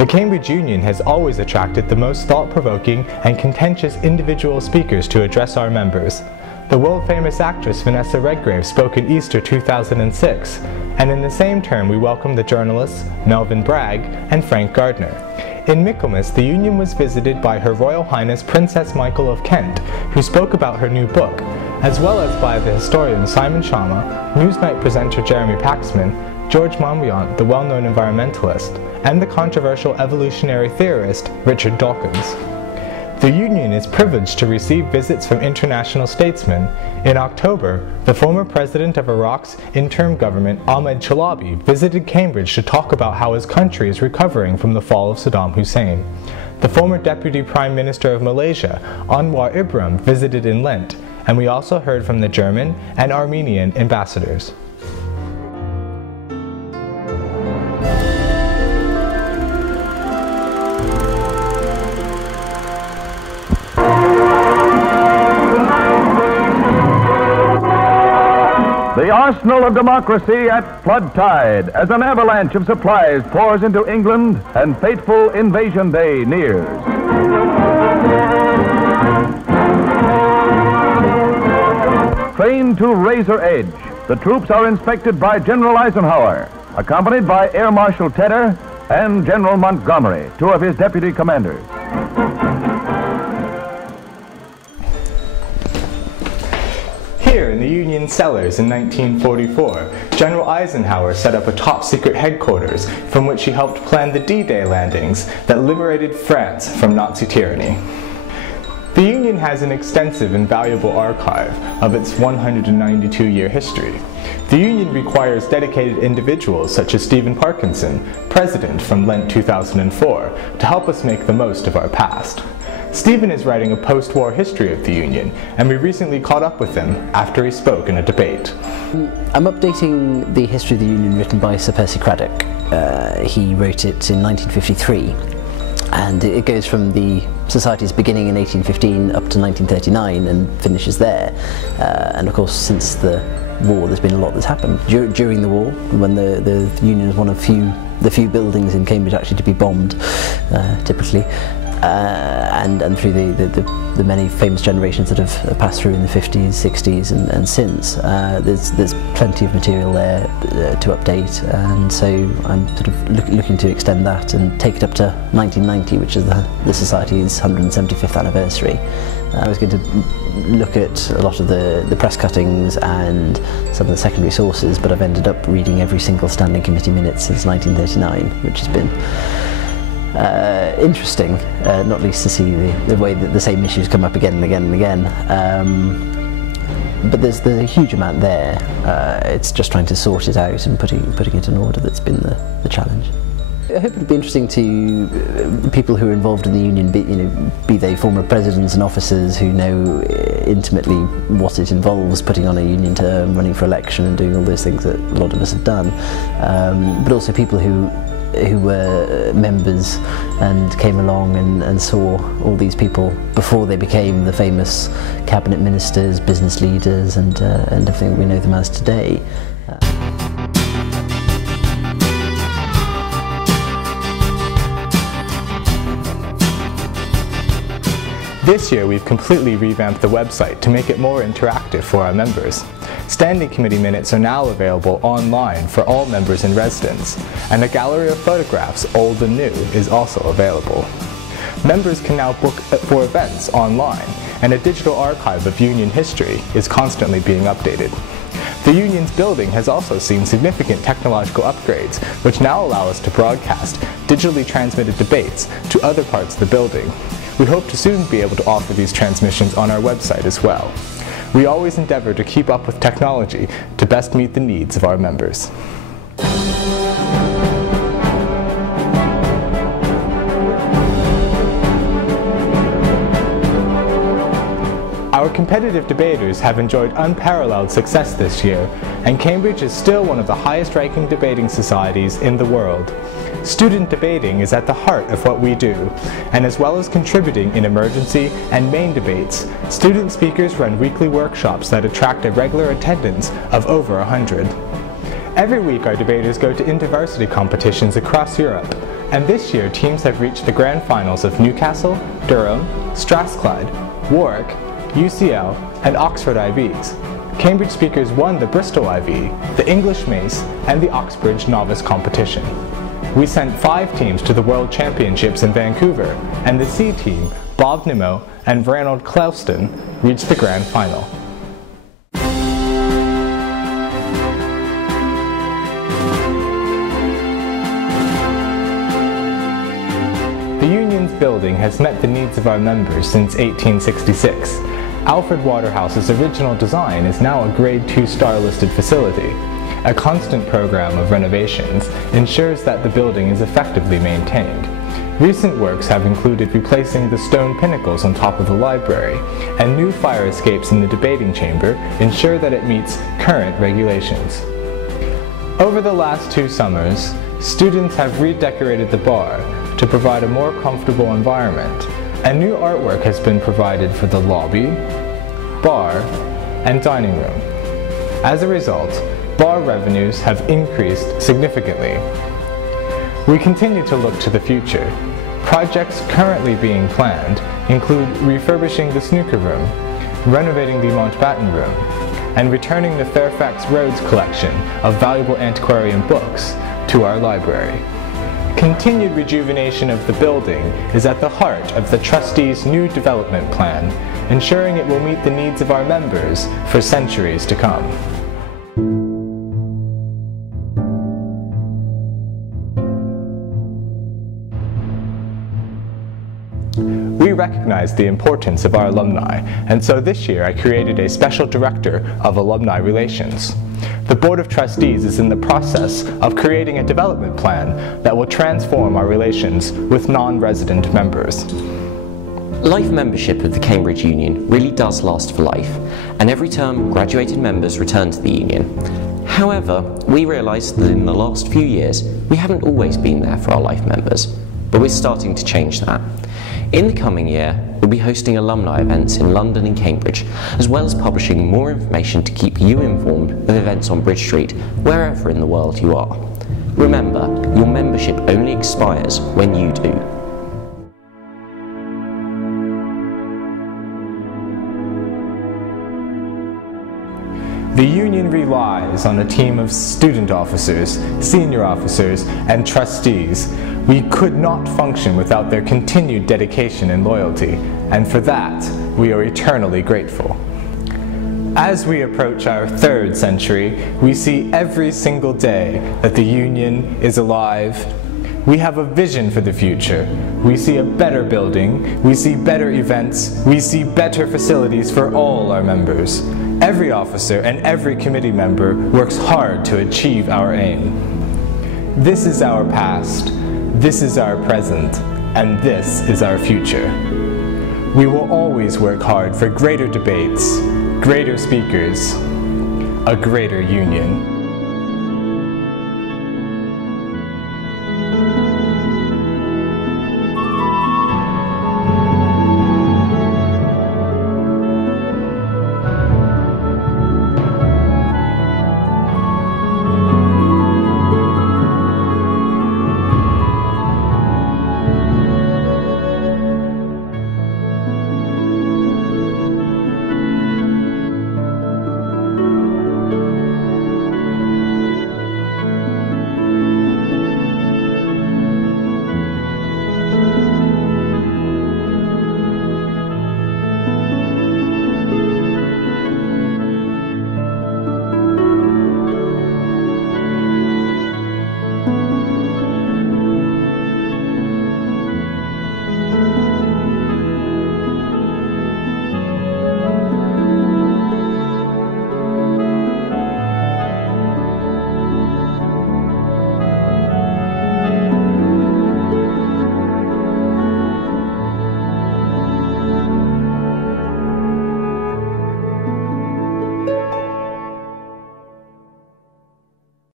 The Cambridge Union has always attracted the most thought-provoking and contentious individual speakers to address our members. The world-famous actress Vanessa Redgrave spoke at Easter 2006, and in the same term we welcomed the journalists Melvyn Bragg and Frank Gardner. In Michaelmas, the Union was visited by Her Royal Highness Princess Michael of Kent, who spoke about her new book, as well as by the historian Simon Schama, Newsnight presenter Jeremy Paxman, George Monbiot, the well-known environmentalist, and the controversial evolutionary theorist Richard Dawkins. The Union is privileged to receive visits from international statesmen. In October, the former president of Iraq's interim government, Ahmed Chalabi, visited Cambridge to talk about how his country is recovering from the fall of Saddam Hussein. The former deputy prime minister of Malaysia, Anwar Ibrahim, visited in Lent, and we also heard from the German and Armenian ambassadors. The arsenal of democracy at flood tide as an avalanche of supplies pours into England and fateful invasion day nears. Trained to razor edge, the troops are inspected by General Eisenhower, accompanied by Air Marshal Tedder and General Montgomery, two of his deputy commanders. Here in the Union cellars in 1944, General Eisenhower set up a top-secret headquarters from which he helped plan the D-Day landings that liberated France from Nazi tyranny. The Union has an extensive and valuable archive of its 192-year history. The Union requires dedicated individuals such as Stephen Parkinson, president from Lent 2004, to help us make the most of our past. Stephen is writing a post-war history of the Union, and we recently caught up with him after he spoke in a debate. I'm updating the history of the Union written by Sir Percy Craddock. He wrote it in 1953, and it goes from the Society's beginning in 1815 up to 1939 and finishes there. And of course, since the war, there's been a lot that's happened. During the war, when the Union was one of the few buildings in Cambridge actually to be bombed, typically. And through the many famous generations that have passed through in the 50s, 60s and since, there's plenty of material there to update, and so I'm sort of looking to extend that and take it up to 1990, which is the Society's 175th anniversary. I was going to look at a lot of the press cuttings and some of the secondary sources, but I've ended up reading every single standing committee minute since 1939, which has been interesting, not least to see the way that the same issues come up again and again and again. But there's a huge amount there. It's just trying to sort it out and putting it in order that's been the challenge. I hope it'll be interesting to people who are involved in the Union, be they former presidents and officers who know intimately what it involves, putting on a Union term, running for election and doing all those things that a lot of us have done, but also people who were members and came along and saw all these people before they became the famous cabinet ministers, business leaders and everything we know them as today. This year we've completely revamped the website to make it more interactive for our members. Standing committee minutes are now available online for all members in residence, and a gallery of photographs, old and new, is also available. Members can now book for events online, and a digital archive of Union history is constantly being updated. The Union's building has also seen significant technological upgrades, which now allow us to broadcast digitally transmitted debates to other parts of the building. We hope to soon be able to offer these transmissions on our website as well. We always endeavor to keep up with technology to best meet the needs of our members. Our competitive debaters have enjoyed unparalleled success this year, and Cambridge is still one of the highest-ranking debating societies in the world. Student debating is at the heart of what we do, and as well as contributing in emergency and main debates, student speakers run weekly workshops that attract a regular attendance of over 100. Every week our debaters go to InterVarsity competitions across Europe. And this year, teams have reached the grand finals of Newcastle, Durham, Strathclyde, Warwick, UCL, and Oxford IVs. Cambridge speakers won the Bristol IV, the English Mace, and the Oxbridge Novice competition. We sent 5 teams to the World Championships in Vancouver, and the C team, Bob Nimmo and Ranald Clouston, reached the grand final. The Union's building has met the needs of our members since 1866. Alfred Waterhouse's original design is now a Grade 2 star listed facility. A constant program of renovations ensures that the building is effectively maintained. Recent works have included replacing the stone pinnacles on top of the library, and new fire escapes in the debating chamber ensure that it meets current regulations. Over the last 2 summers, students have redecorated the bar to provide a more comfortable environment, and new artwork has been provided for the lobby, bar, and dining room. As a result, bar revenues have increased significantly. We continue to look to the future. Projects currently being planned include refurbishing the snooker room, renovating the Mountbatten room, and returning the Fairfax Rhodes collection of valuable antiquarian books to our library. Continued rejuvenation of the building is at the heart of the trustees' new development plan, ensuring it will meet the needs of our members for centuries to come. We recognize the importance of our alumni, and so this year I created a special director of alumni relations. The Board of Trustees is in the process of creating a development plan that will transform our relations with non-resident members. Life membership of the Cambridge Union really does last for life, and every term graduated members return to the Union. However, we realise that in the last few years we haven't always been there for our life members, but we're starting to change that. In the coming year, we'll be hosting alumni events in London and Cambridge, as well as publishing more information to keep you informed of events on Bridge Street, wherever in the world you are. Remember, your membership only expires when you do. The Union relies on a team of student officers, senior officers, and trustees. We could not function without their continued dedication and loyalty, and for that, we are eternally grateful. As we approach our 3rd century, we see every single day that the Union is alive. We have a vision for the future. We see a better building, we see better events, we see better facilities for all our members. Every officer and every committee member works hard to achieve our aim. This is our past, this is our present, and this is our future. We will always work hard for greater debates, greater speakers, a greater union.